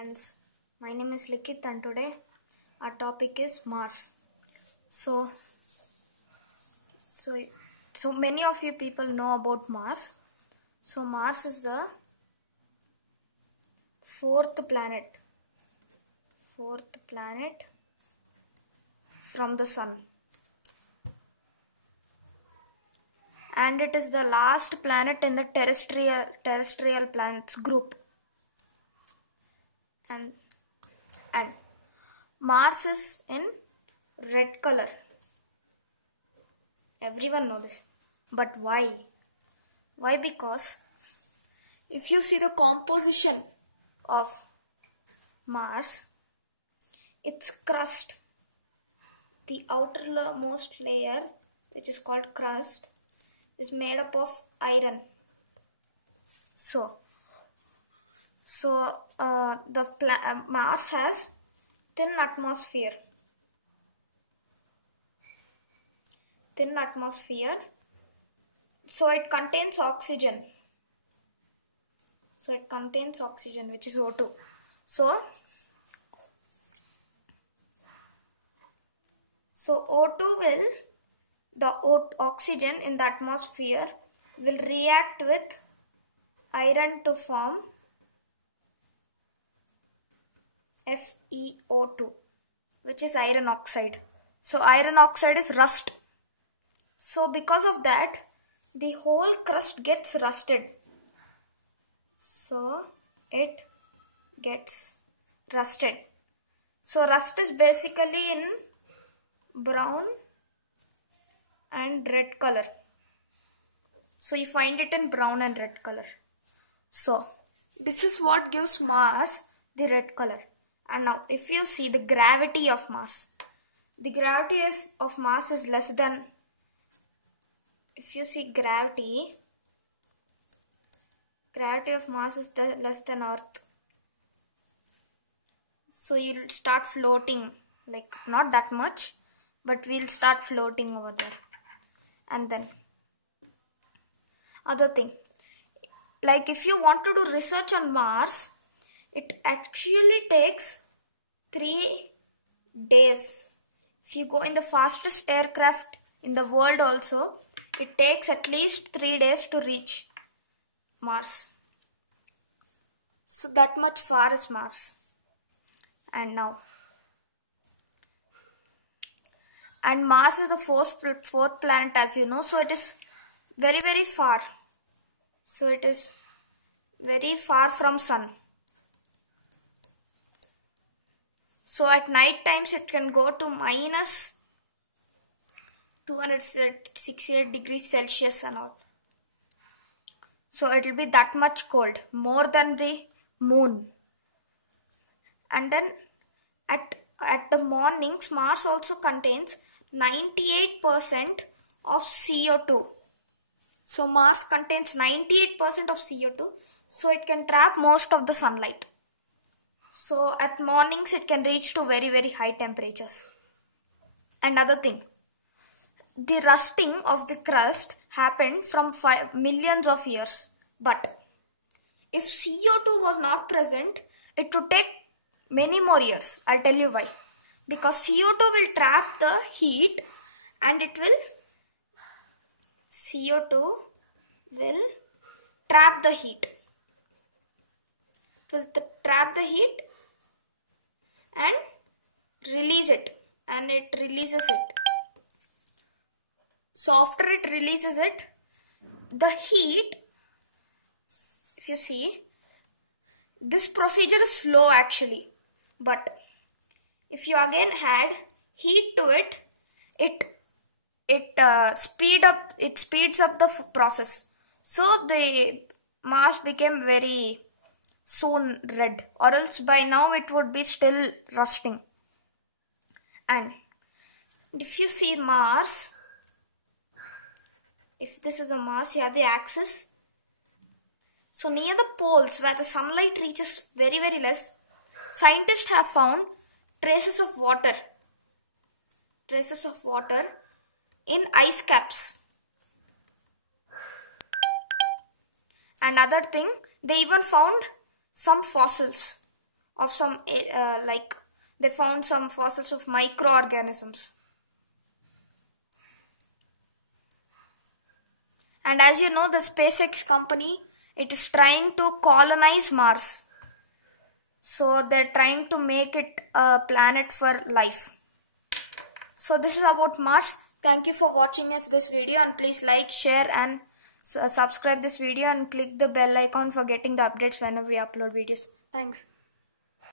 friends, my name is Likith and today our topic is Mars. So many of you people know about Mars. So Mars is the fourth planet from the Sun, and it is the last planet in the terrestrial planets group. And Mars is in red color. Everyone knows this. But why? Why? Because if you see the composition of Mars, its crust, the outermost layer, which is called crust, is made up of iron. Mars has thin atmosphere, so it contains oxygen. Which is O2. So the oxygen in the atmosphere will react with iron to form FeO2, which is iron oxide. So iron oxide is rust. So because of that, the whole crust gets rusted. So it gets rusted. So rust is basically in brown and red color. So you find it in brown and red color. So this is what gives Mars the red color. And now if you see the gravity of Mars, the gravity of Mars is less than, if you see gravity of Mars is less than Earth. So you'll start floating, like not that much, but we'll start floating over there. And then other thing, like if you want to do research on Mars, it actually takes 3 days. If you go in the fastest aircraft in the world also, it takes at least 3 days to reach Mars. So that much far is Mars. And Mars is the fourth planet, as you know, so it is very, very far. So it is very far from Sun. So at night times it can go to minus 268 degrees Celsius and all. So it will be that much cold, more than the moon. And then at the mornings, Mars also contains 98% of CO2. So Mars contains 98% of CO2, so it can trap most of the sunlight. So at mornings it can reach to very, very high temperatures. Another thing, the rusting of the crust happened from millions of years. But if CO2 was not present, it would take many more years. I'll tell you why. Because CO2 will trap the heat and CO2 will trap the heat. It will trap the heat and release it. And it releases it. So after it releases it, the heat, if you see, this procedure is slow actually. But if you again add heat to it, it speeds up the process. So the Mars became very soon red, or else by now it would be still rusting. And if you see Mars, if this is the Mars, you have the axis. So near the poles where the sunlight reaches very, very less, scientists have found traces of water in ice caps. And other thing, they even found some fossils of some like they found some fossils of microorganisms. And as you know, the SpaceX company, it is trying to colonize Mars. So they're trying to make it a planet for life. So this is about Mars. Thank you for watching this video, and please like, share and subscribe this video and click the bell icon for getting the updates whenever we upload videos. Thanks.